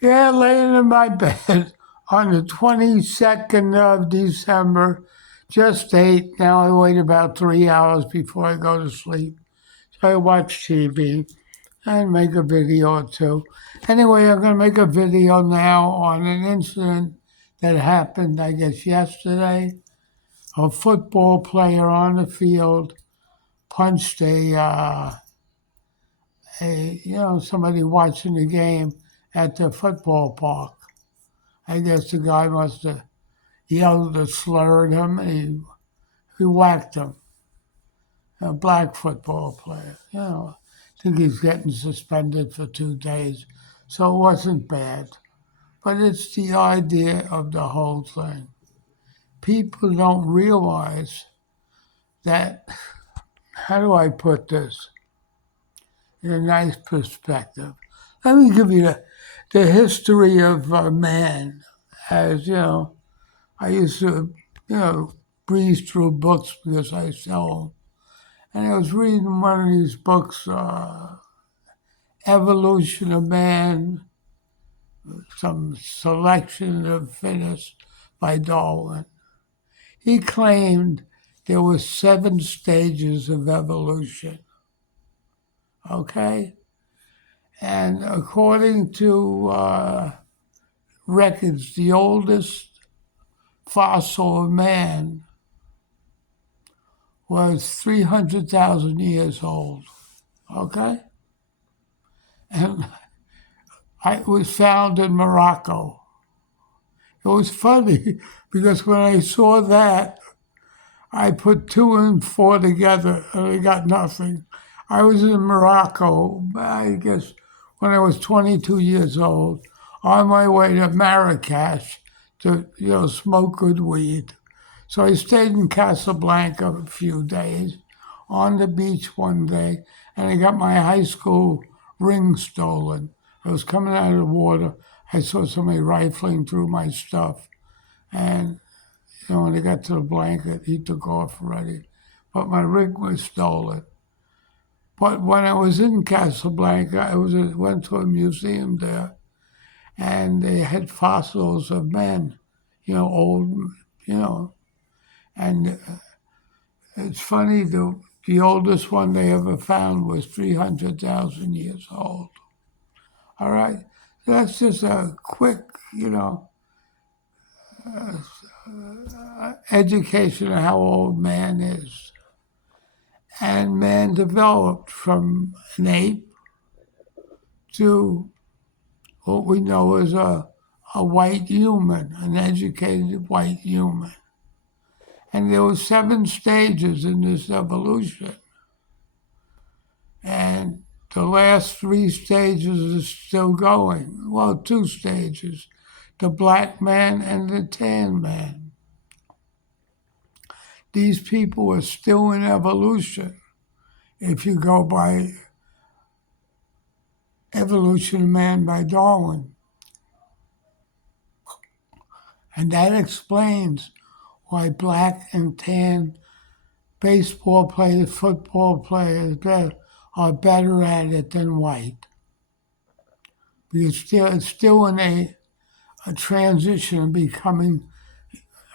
Yeah, laying in my bed on the 22nd of December, just ate. Now I wait about 3 hours before I go to sleep. So I watch TV and make a video or two. Anyway, I'm going to make a video now on an incident that happened, I guess, yesterday. A football player on the field punched somebody watching the game at the football park. I guess the guy must have yelled or slurred him. He whacked him. A black football player. I think he's getting suspended for 2 days. So it wasn't bad. But it's the idea of the whole thing. People don't realize that, how do I put this in a nice perspective? Let me give you the history of man. As you know, I used to, breeze through books because I sell them. And I was reading one of these books, Evolution of Man, some selection of fittest by Darwin. He claimed there were 7 stages of evolution. Okay? And according to records, the oldest fossil of man was 300,000 years old. Okay? And it was found in Morocco. It was funny because when I saw that, I put 2 and 4 together and I got nothing. I was in Morocco, I guess, when I was 22 years old, on my way to Marrakesh to, smoke good weed. So I stayed in Casablanca a few days, on the beach one day, and I got my high school ring stolen. I was coming out of the water. I saw somebody rifling through my stuff. And, when I got to the blanket, he took off already. But my ring was stolen. But when I was in Casablanca, went to a museum there, and they had fossils of men, old, and it's funny, the oldest one they ever found was 300,000 years old. All right? That's just a quick, education of how old man is. And man developed from an ape to what we know as a white human, an educated white human. And there were 7 stages in this evolution. And the last 3 stages are still going. Well, 2 stages, the black man and the tan man. These people are still in evolution. If you go by Evolution of Man by Darwin. And that explains why black and tan baseball players, football players are better at it than white. Because it's still in a transition of becoming,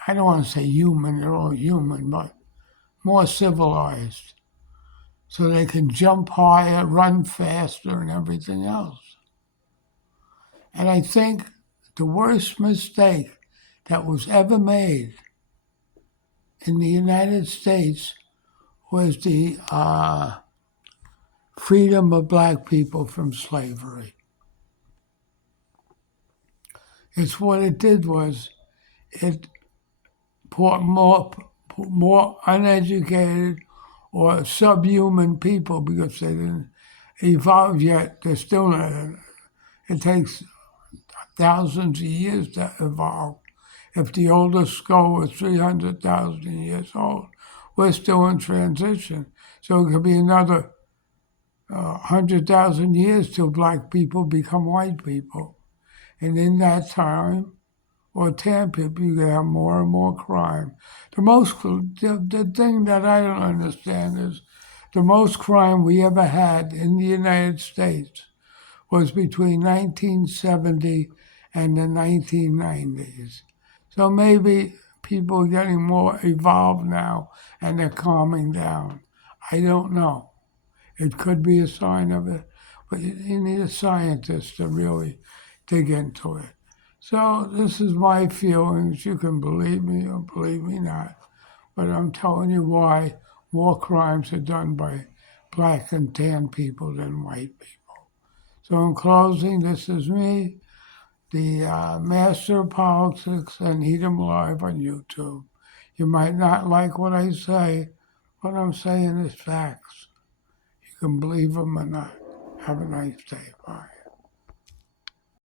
I don't want to say human, they're all human, but more civilized. So they can jump higher, run faster, and everything else. And I think the worst mistake that was ever made in the United States was the freedom of black people from slavery. It's what it did was it brought more uneducated or subhuman people because they didn't evolve yet. They're still not. It takes thousands of years to evolve. If the oldest skull was 300,000 years old, we're still in transition. So it could be another 100,000 years till black people become white people. And in that time, or tan people, you have more and more crime. The thing that I don't understand is the most crime we ever had in the United States was between 1970 and the 1990s. So maybe people are getting more evolved now and they're calming down. I don't know. It could be a sign of it, but you need a scientist to really dig into it. So this is my feelings. You can believe me or believe me not, but I'm telling you why more crimes are done by black and tan people than white people. So in closing, this is me, the master of politics, and eat 'em live on YouTube. You might not like what I say. What I'm saying is facts. You can believe them or not. Have a nice day. Bye.